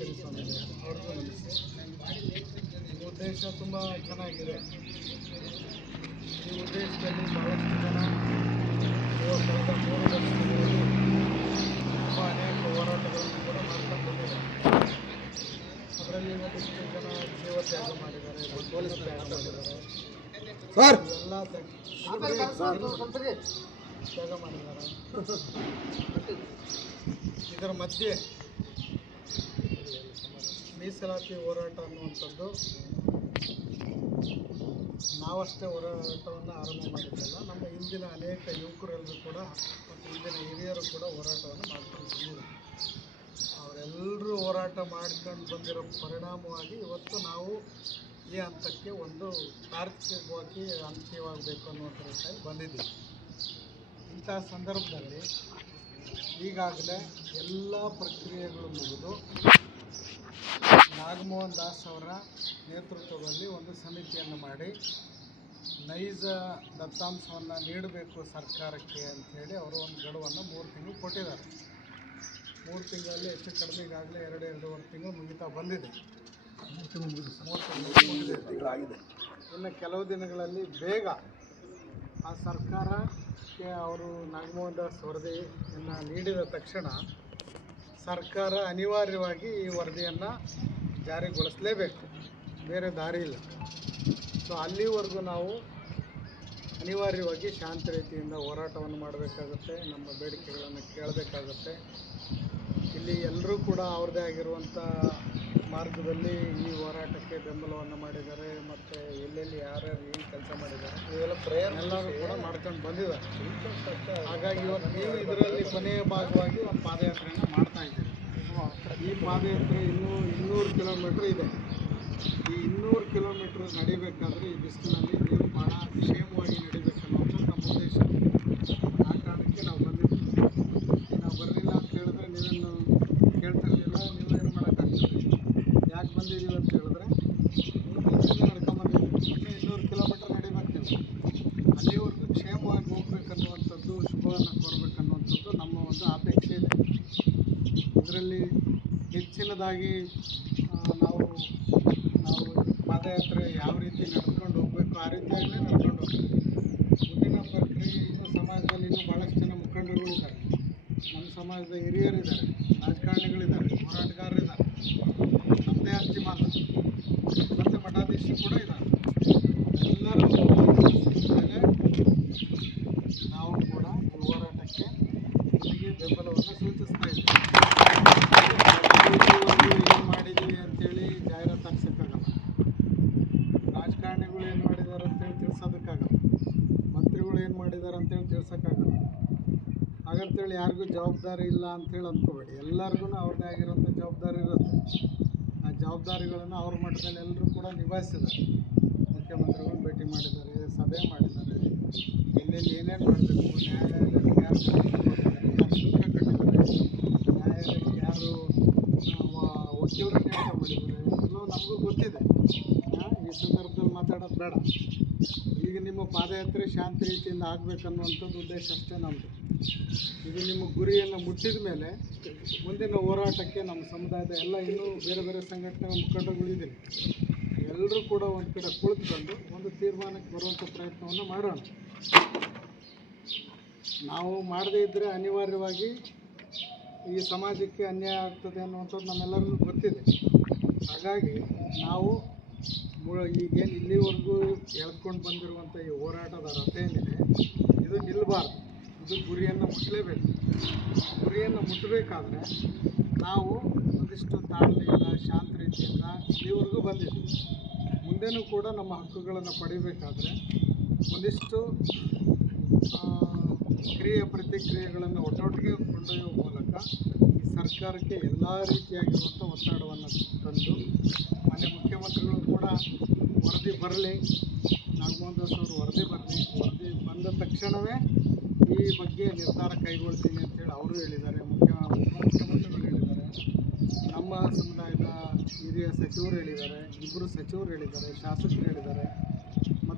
ಆಚರಿಸೋಣ ಅವ್ರಿಗೂ ನಮಸ್ತೆ ಈ ಉದ್ದೇಶ ತುಂಬ ಚೆನ್ನಾಗಿದೆ. ಈ ಉದ್ದೇಶದಲ್ಲಿ ಬಹಳಷ್ಟು ಜನ ಕಳೆದ ಮೂರು ವರ್ಷಗಳಲ್ಲಿ ತುಂಬ ಅನೇಕ ಹೋರಾಟಗಳನ್ನು ಕೂಡ ಮಾಡ್ಕೊಂಡು ಬಂದಿದ್ದಾರೆ. ಅದರಲ್ಲಿ ಒಂದಿಷ್ಟು ಜನ ಜೀವ ತ್ಯಾಗ ಮಾಡಿದ್ದಾರೆ ಪೊಲೀಸ್ ತ್ಯಾಗ ಮಾಡಿದ್ದಾರೆ. ಸರ್! ಎಲ್ಲ ತ್ಯಾಗ ಮಾಡಿದ್ದಾರೆ. ಇದರ ಮಧ್ಯೆ ಮೀಸಲಾತಿ ಹೋರಾಟ ಅನ್ನುವಂಥದ್ದು ನಾವಷ್ಟೇ ಹೋರಾಟವನ್ನು ಆರಂಭ ಮಾಡಿದ್ದಲ್ಲ, ನಮ್ಮ ಹಿಂದಿನ ಅನೇಕ ಯುವಕರೆಲ್ಲರೂ ಕೂಡ ಮತ್ತು ಇಂದಿನ ಹಿರಿಯರು ಕೂಡ ಹೋರಾಟವನ್ನು ಮಾಡ್ಕೊಂಡು ಅವರೆಲ್ಲರೂ ಹೋರಾಟ ಮಾಡ್ಕೊಂಡು ಬಂದಿರೋ ಪರಿಣಾಮವಾಗಿ ಇವತ್ತು ನಾವು ಈ ಹಂತಕ್ಕೆ ಒಂದು ತಾರ್ಕಿಕವಾಗಿ ಅಂತ್ಯವಾಗಬೇಕು ಅನ್ನುವಂಥ ರೀತಿಯಲ್ಲಿ ಬಂದಿದ್ದೀವಿ. ಇಂಥ ಸಂದರ್ಭದಲ್ಲಿ ಈಗಾಗಲೇ ಎಲ್ಲ ಪ್ರಕ್ರಿಯೆಗಳು ಮುಗಿದು ನಾಗಮೋಹನ್ ದಾಸ್ ಅವರ ನೇತೃತ್ವದಲ್ಲಿ ಒಂದು ಸಮಿತಿಯನ್ನು ಮಾಡಿ ನೈಜ ದತ್ತಾಂಶವನ್ನು ನೀಡಬೇಕು ಸರ್ಕಾರಕ್ಕೆ ಅಂಥೇಳಿ ಅವರು ಒಂದು ಗಡುವನ್ನು ಮೂರು ತಿಂಗಳು ಕೊಟ್ಟಿದ್ದಾರೆ. ಮೂರು ತಿಂಗಳಲ್ಲಿ ಹೆಚ್ಚು ಕಡಿಮೆ ಈಗಾಗಲೇ ಎರಡು, ಎರಡೂವರೆ ತಿಂಗಳು ಮುಗಿತಾ ಬಂದಿದೆ. ಇನ್ನು ಕೆಲವು ದಿನಗಳಲ್ಲಿ ಬೇಗ ಆ ಸರ್ಕಾರಕ್ಕೆ ಅವರು ನಾಗಮೋಹನ್ ದಾಸ್ ವರದಿಯನ್ನು ನೀಡಿದ ತಕ್ಷಣ ಸರ್ಕಾರ ಅನಿವಾರ್ಯವಾಗಿ ಈ ವರದಿಯನ್ನು ಜಾರಿಗೊಳಿಸಲೇಬೇಕು. ಬೇರೆ ದಾರಿ ಇಲ್ಲ. ಸೊ ಅಲ್ಲಿವರೆಗೂ ನಾವು ಅನಿವಾರ್ಯವಾಗಿ ಶಾಂತ ರೀತಿಯಿಂದ ಹೋರಾಟವನ್ನು ಮಾಡಬೇಕಾಗುತ್ತೆ ನಮ್ಮ ಬೇಡಿಕೆಗಳನ್ನು ಕೇಳಬೇಕಾಗುತ್ತೆ. ಇಲ್ಲಿ ಎಲ್ಲರೂ ಕೂಡ ಅವ್ರದ್ದೇ ಆಗಿರುವಂಥ ಮಾರ್ಗದಲ್ಲಿ ಈ ಹೋರಾಟಕ್ಕೆ ಬೆಂಬಲವನ್ನು ಮಾಡಿದ್ದಾರೆ. ಮತ್ತು ಎಲ್ಲೆಲ್ಲಿ ಯಾರ್ಯಾರು ಏನು ಕೆಲಸ ಮಾಡಿದ್ದಾರೆ ಇವೆಲ್ಲ ಪ್ರೇಯರ್ ಎಲ್ಲರೂ ಕೂಡ ಮಾಡ್ಕೊಂಡು ಬಂದಿದ್ದಾರೆ. ಹಾಗಾಗಿ ಇವತ್ತು ನೀವು ಇದರಲ್ಲಿ ಕೊನೆಯ ಭಾಗವಾಗಿ ಒಂದು ಪಾದಯಾತ್ರೆಯನ್ನು ಮಾಡ್ತಾ ಇದ್ದೀರಿ. ಈ ಪಾದಯಾತ್ರೆ ಇನ್ನೂ ಇನ್ನೂರು ಕಿಲೋಮೀಟ್ರ್ ಇದೆ. ಈ ಇನ್ನೂರು ಕಿಲೋಮೀಟ್ರ್ ನಡಿಬೇಕಾದ್ರೆ ಈ ಬಿಸಿಲಿನಲ್ಲಿ ನೀವು ಭಾಳ ಕ್ಷೇಮವಾಗಿ ನಡಿಬೇಕನ್ನೋದು ನಮ್ಮ ಉದ್ದೇಶ. ಆ ಕಾರಣಕ್ಕೆ ನಾವು ಬಂದಿದ್ದೀವಿ. ನಾವು ಬರಲಿಲ್ಲ ಅಂತ ಹೇಳಿದ್ರೆ ನೀವೇನು ಕೇಳ್ತಿರ್ಲಿಲ್ಲ ನೀವೇನು ಮಾಡೋಕ್ಕಾಗ್ತದೆ ಯಾಕೆ ಬಂದಿದ್ದೀವಿ ಅಂತ ಹೇಳಿದ್ರೆ ಮುಂಚೆನೇ ನಡ್ಕೊಂಬಂದಿದ್ದೀವಿ ಇನ್ನೂ ಇನ್ನೂರು ಕಿಲೋಮೀಟ್ರ್ ನಡಿಬೇಕು ನೀವು ಅಲ್ಲಿವರೆಗೂ ಕ್ಷೇಮವಾಗಿ ಹೋಗ್ಬೇಕನ್ನುವಂಥದ್ದು ಶುಭವನ್ನು ಕೋರಬೇಕನ್ನುವಂಥದ್ದು ನಮ್ಮ ಒಂದು ಅಪೇಕ್ಷೆ ಇದೆ ಇದರಲ್ಲಿ ಹೆಚ್ಚಿನದಾಗಿ ನಾವು ನಾವು ಪಾದಯಾತ್ರೆ ಯಾವ ರೀತಿ ನಡ್ಕೊಂಡು ಹೋಗಬೇಕು, ಆ ರೀತಿಯಾಗಲೇ ನಡ್ಕೊಂಡು ಹೋಗ್ತೀವಿ ಮುಂದಿನ ಪ್ರಕ್ರಿಯೆ ಇನ್ನೂ ಸಮಾಜದಲ್ಲಿ ಇನ್ನೂ ಭಾಳಷ್ಟು ಜನ ಮುಖಂಡರುಗಳಿದ್ದಾರೆ ನಮ್ಮ ಸಮಾಜದ ಹಿರಿಯರಿದ್ದಾರೆ, ರಾಜಕಾರಣಿಗಳಿದ್ದಾರೆ, ಹೋರಾಟಗಾರರಿದ್ದಾರೆ. ನಮ್ಮದೇ ಅರ್ಜಿ ಮಾತ್ರ. ಮತ್ತು ಮಠಾಧೀಶರು ಕೂಡ ಇದ್ದಾರೆ ಎಲ್ಲರೂ ಮೇಲೆ ನಾವು ಕೂಡ ಈ ಹೋರಾಟಕ್ಕೆ ನಿಮಗೆ ಬೆಂಬಲವನ್ನು ಸೂಚಿಸ್ತಾ ಇದ್ದೀವಿ ಏನು ಮಾಡಿದ್ದೀವಿ ಅಂತೇಳಿ ಜಾಹೀರಾತು ಹಾಕ್ಸೋಕ್ಕಾಗಲ್ಲ ರಾಜಕಾರಣಿಗಳು ಏನು ಮಾಡಿದ್ದಾರೆ ಅಂತೇಳಿ ತಿಳ್ಸೋದಕ್ಕಾಗಲ್ಲ ಮಂತ್ರಿಗಳು ಏನು ಮಾಡಿದ್ದಾರೆ ಅಂತೇಳಿ ತಿಳ್ಸೋಕ್ಕಾಗಲ್ಲ ಹಾಗಂತೇಳಿ ಯಾರಿಗೂ ಜವಾಬ್ದಾರಿ ಇಲ್ಲ ಅಂತೇಳಿ ಅಂದ್ಕೋಬೇಡಿ. ಎಲ್ಲರಿಗೂ ಅವ್ರದ್ದೇ ಆಗಿರೋಂಥ ಜವಾಬ್ದಾರಿ ಇರುತ್ತೆ. ಆ ಜವಾಬ್ದಾರಿಗಳನ್ನು ಅವ್ರ ಮಟ್ಟದಲ್ಲಿ ಎಲ್ಲರೂ ಕೂಡ ನಿಭಾಯಿಸಿದ್ದಾರೆ. ಮುಖ್ಯಮಂತ್ರಿಗಳು ಭೇಟಿ ಮಾಡಿದ್ದಾರೆ, ಸಭೆ ಮಾಡಿದ್ದಾರೆ. ಎಲ್ಲೆಲ್ಲಿ ಏನೇನು ಮಾಡಬೇಕು? ನ್ಯಾಯಾಲಯದಲ್ಲಿ ಯಾರು ಯಾರು ಶುಲ್ಕ ಕಟ್ಟಿದ್ದಾರೆ? ನ್ಯಾಯಾಲಯಕ್ಕೆ ಯಾರು ವಕೀಲರ ನೇಮಕ ಮಾಡಿದ್ದಾರೆ? ಎಲ್ಲವೂ ನಮಗೂ ಗೊತ್ತಿದೆ. ಈ ಸಂದರ್ಭದಲ್ಲಿ ಮಾತಾಡೋದು ಬೇಡ. ಈಗ ನಿಮ್ಮ ಪಾದಯಾತ್ರೆ ಶಾಂತಿ ರೀತಿಯಿಂದ ಆಗಬೇಕನ್ನುವಂಥದ್ದು ಉದ್ದೇಶ ಅಷ್ಟೇ ನಮ್ಮದು ಇದು ನಿಮ್ಮ ಗುರಿಯನ್ನು ಮುಟ್ಟಿದ ಮೇಲೆ ಮುಂದಿನ ಹೋರಾಟಕ್ಕೆ ನಮ್ಮ ಸಮುದಾಯದ ಎಲ್ಲ ಇನ್ನೂ ಬೇರೆ ಬೇರೆ ಸಂಘಟನೆ ಮುಖಂಡರುಗಳಿದ್ದೀವಿ ಎಲ್ಲರೂ ಕೂಡ ಒಂದು ಕಡೆ ಕುಳಿತುಕೊಂಡು ಒಂದು ತೀರ್ಮಾನಕ್ಕೆ ಬರುವಂಥ ಪ್ರಯತ್ನವನ್ನು ಮಾಡೋಣ. ನಾವು ಮಾಡದೇ ಇದ್ದರೆ ಅನಿವಾರ್ಯವಾಗಿ ಈ ಸಮಾಜಕ್ಕೆ ಅನ್ಯಾಯ ಆಗ್ತದೆ ಅನ್ನುವಂಥದ್ದು ನಮ್ಮೆಲ್ಲರಿಗೂ ಗೊತ್ತಿದೆ. ಹಾಗಾಗಿ ನಾವು ಮು- ಈಗೇನು ಇಲ್ಲಿವರೆಗೂ ಎಳ್ಕೊಂಡು ಬಂದಿರುವಂಥ ಈ ಹೋರಾಟದ ರಥ ಏನಿದೆ ಇದು ನಿಲ್ಲಬಾರ್ದು ಇದು ಗುರಿಯನ್ನು ಮುಟ್ಟಲೇಬೇಕು ಗುರಿಯನ್ನು ಮುಟ್ಟಬೇಕಾದ್ರೆ ನಾವು ಒಂದಿಷ್ಟು ತಾಳ್ಮೆಯಿಂದ ಶಾಂತ ರೀತಿಯಿಂದ ಇಲ್ಲಿವರೆಗೂ ಬಂದಿದ್ದೀವಿ. ಮುಂದೆನೂ ಕೂಡ ನಮ್ಮ ಹಕ್ಕುಗಳನ್ನು ಪಡಿಬೇಕಾದ್ರೆ ಒಂದಿಷ್ಟು ಕ್ರಿಯೆ ಪ್ರತಿಕ್ರಿಯೆಗಳನ್ನು ಒಟ್ಟೊಟ್ಟಿಗೆ ಕೊಂಡೊಯ್ಯುವ ಮೂಲಕ ಸರ್ಕಾರಕ್ಕೆ ಎಲ್ಲ ರೀತಿಯಾಗಿರುವಂಥ ಒತ್ತಡವನ್ನು ತಂದು ಮಾನ್ಯ ಮುಖ್ಯಮಂತ್ರಿಗಳು ಕೂಡ ವರದಿ ಬರಲಿ, ನಾಗಮೋಹನ್ ದಾಸ್ ಅವರು ವರದಿ ಬರಲಿ, ವರದಿ ಬಂದ ತಕ್ಷಣವೇ ಈ ಬಗ್ಗೆ ನಿರ್ಧಾರ ಕೈಗೊಳ್ತೀನಿ ಅಂತೇಳಿ ಅವರು ಹೇಳಿದ್ದಾರೆ, ಮುಖ್ಯ ಮುಖ್ಯಮಂತ್ರಿಗಳು ಹೇಳಿದ್ದಾರೆ. ನಮ್ಮ ಸಮುದಾಯದ ಹಿರಿಯ ಸಚಿವರು ಹೇಳಿದ್ದಾರೆ ಇಬ್ಬರು ಸಚಿವರು ಹೇಳಿದ್ದಾರೆ, ಶಾಸಕರು ಹೇಳಿದ್ದಾರೆ.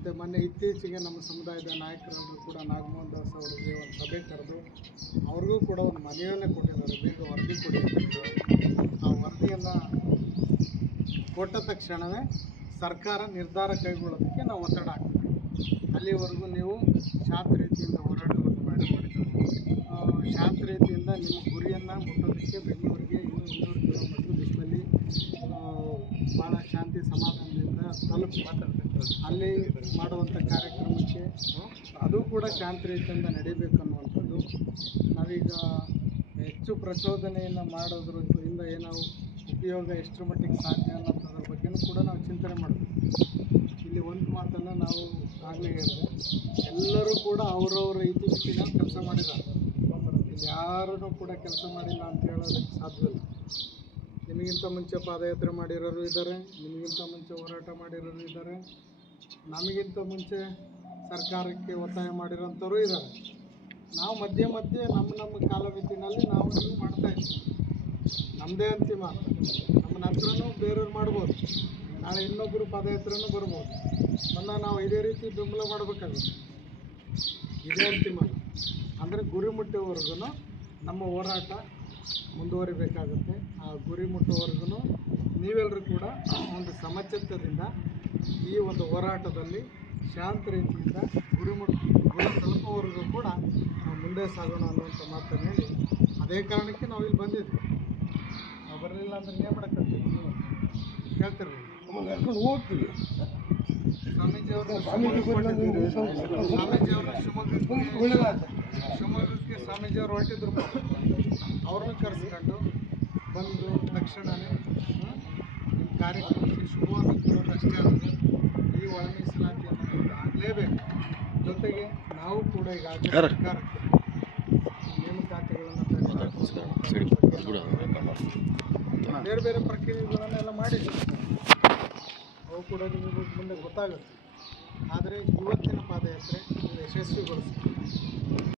ಮತ್ತು ಮೊನ್ನೆ ಇತ್ತೀಚೆಗೆ ನಮ್ಮ ಸಮುದಾಯದ ನಾಯಕರನ್ನು ಕೂಡ ನಾಗಮೋಹನ್ ದಾಸ್ ಅವರಿಗೆ ಒಂದು ಸಭೆ ಕರೆದು ಅವ್ರಿಗೂ ಕೂಡ ಒಂದು ಮನವಿಯನ್ನು ಕೊಟ್ಟಿದ್ದಾರೆ. ಬೇಗ ವರದಿ ಕೊಡಿ. ಆ ವರದಿಯನ್ನು ಕೊಟ್ಟ ತಕ್ಷಣವೇ ಸರ್ಕಾರ ನಿರ್ಧಾರ ಕೈಗೊಳ್ಳೋದಕ್ಕೆ ನಾವು ಒತ್ತಡ ಹಾಕ್ತೀವಿ. ಅಲ್ಲಿವರೆಗೂ ನೀವು ಶಾಂತ ರೀತಿಯಿಂದ ಹೋರಾಟವನ್ನು ಮಾಡಿ ಶಾಂತ ರೀತಿಯಿಂದ ನಿಮ್ಮ ಗುರಿಯನ್ನು ಮುಟ್ಟೋದಕ್ಕೆ ಬೆಂಗಳೂರಿಗೆ ಇನ್ನೂ ಇನ್ನೂರು ಕಿಲೋಮೀಟ್ರ್ ಬಿಸಿಲಲ್ಲಿ ಭಾಳ ಶಾಂತಿ ಸಮಾಧಾನದಿಂದ ತಲುಪಿ ಅಲ್ಲಿ ಮಾಡುವಂಥ ಕಾರ್ಯಕ್ರಮಕ್ಕೆ ಅದು ಕೂಡ ಶಾಂತ ರೀತಿಯಿಂದ ನಡೀಬೇಕು ಅನ್ನುವಂಥದ್ದು. ನಾವೀಗ ಹೆಚ್ಚು ಪ್ರಚೋದನೆಯನ್ನು ಮಾಡೋದ್ರಿಂದ ಏನೋ ಉಪಯೋಗ ಎಷ್ಟರ ಮಟ್ಟಿಗೆ ಸಾಧ್ಯ ಅನ್ನೋದ್ರ ಬಗ್ಗೆನೂ ಕೂಡ ನಾವು ಚಿಂತನೆ ಮಾಡಬೇಕು. ಇಲ್ಲಿ ಒಂದು ಮಾತನ್ನು ನಾವು ಆಗಲೇ ಹೇಳಿದೆ. ಎಲ್ಲರೂ ಕೂಡ ಅವರವರ ಇತಿಮಿತಿನ ಕೆಲಸ ಮಾಡಿದ್ದಾರೆ. ಇಲ್ಲಿ ಯಾರೂ ಕೂಡ ಕೆಲಸ ಮಾಡಿಲ್ಲ ಅಂತ ಹೇಳೋದಕ್ಕೆ ಸಾಧ್ಯವಿಲ್ಲ ನಿಮಗಿಂತ ಮುಂಚೆ ಪಾದಯಾತ್ರೆ ಮಾಡಿರೋರು ಇದ್ದಾರೆ, ನಿಮಗಿಂತ ಮುಂಚೆ ಹೋರಾಟ ಮಾಡಿರೋರು ಇದ್ದಾರೆ, ನಮಗಿಂತ ಮುಂಚೆ ಸರ್ಕಾರಕ್ಕೆ ಒತ್ತಾಯ ಮಾಡಿರೋಂಥವ್ರು ಇದ್ದಾರೆ. ನಾವು ಮಧ್ಯೆ ಮಧ್ಯೆ ನಮ್ಮ ನಮ್ಮ ಕಾಲಮಿತಿನಲ್ಲಿ ನಾವು ನೀವು ಮಾಡ್ತಾ ಇದ್ದೀವಿ ನಮ್ಮದೇ ಅಂತಿಮ. ನಮ್ಮ ನಂತರನೂ ಬೇರೆಯವ್ರು ಮಾಡ್ಬೋದು. ನಾಳೆ ಇನ್ನೊಬ್ಬರು ಪಾದಯಾತ್ರೆನೂ ಬರ್ಬೋದು. ಬಂದಾಗ ನಾವು ಇದೇ ರೀತಿ ಬೆಂಬಲ ಮಾಡಬೇಕಾಗುತ್ತೆ. ಇದೇ ಅಂತಿಮ. ಅಂದರೆ ಗುರಿ ಮುಟ್ಟುವವರೆಗೂ ನಮ್ಮ ಹೋರಾಟ ಮುಂದುವರಿಬೇಕಾಗುತ್ತೆ. ಆ ಗುರಿ ಮುಟ್ಟುವವರೆಗೂ ನೀವೆಲ್ಲರೂ ಕೂಡ ಒಂದು ಸಮಚಿತ್ತದಿಂದ ಈ ಒಂದು ಹೋರಾಟದಲ್ಲಿ ಶಾಂತ ರೀತಿಯಿಂದ ಗುರಿ ಮುಟ್ ಗುರಿ ತಲುಪುವವರೆಗೂ ಕೂಡ ನಾವು ಮುಂದೆ ಸಾಗೋಣ ಅನ್ನುವಂಥ ಮಾತನ್ನು ಹೇಳಿ ಅದೇ ಕಾರಣಕ್ಕೆ ನಾವು ಇಲ್ಲಿ ಬಂದಿದ್ವಿ. ನಾವು ಬರಲಿಲ್ಲ ಅಂದರೆ ಏನು ಮಾಡೋಕ್ಕಾಗ್ತೀವಿ ಕರ್ಕೊಂಡು ಹೋಗ್ತೀವಿ. ಸ್ವಾಮೀಜಿಯವರು ಸ್ವಾಮೀಜಿ ಶಿವಮೊಗ್ಗ ಸ್ವಾಮೀಜಿಯವರು ಒಳ್ಳೆದಾಯ್ತು ಶಿವಮೊಗ್ಗಕ್ಕೆ ಸ್ವಾಮೀಜಿಯವರು ಹೊರಟಿದ್ರು ಅವ್ರನ್ನ ಕರೆಸ್ಕೊಂಡು ಬಂದು ತಕ್ಷಣವೇ ಕಾರ್ಯಕ್ರಮಕ್ಕೆ ಶುಭವನ್ನು ಕೊಡೋದು ಅಷ್ಟೇ ಅಲ್ಲದೆ ಈ ಒಳ ಮೀಸಲಾತಿಯನ್ನು ಆಗಲೇಬೇಕು. ಜೊತೆಗೆ ನಾವು ಕೂಡ ಈಗ ಸರ್ಕಾರಕ್ಕೆ ನೇಮಕಾತಿಗಳನ್ನು ಬೇರೆ ಬೇರೆ ಪ್ರಕ್ರಿಯೆಗಳನ್ನೆಲ್ಲ ಮಾಡಿದ್ದೀವಿ ಅವು ಕೂಡ ನಿಮಗೆ ಮುಂದೆ ಗೊತ್ತಾಗುತ್ತೆ. ಆದರೆ ಇವತ್ತಿನ ಪಾದಯಾತ್ರೆ ಯಶಸ್ವಿಗೊಳಿಸ್ತೀವಿ ಯಶಸ್ವಿಗೊಳಿಸಿ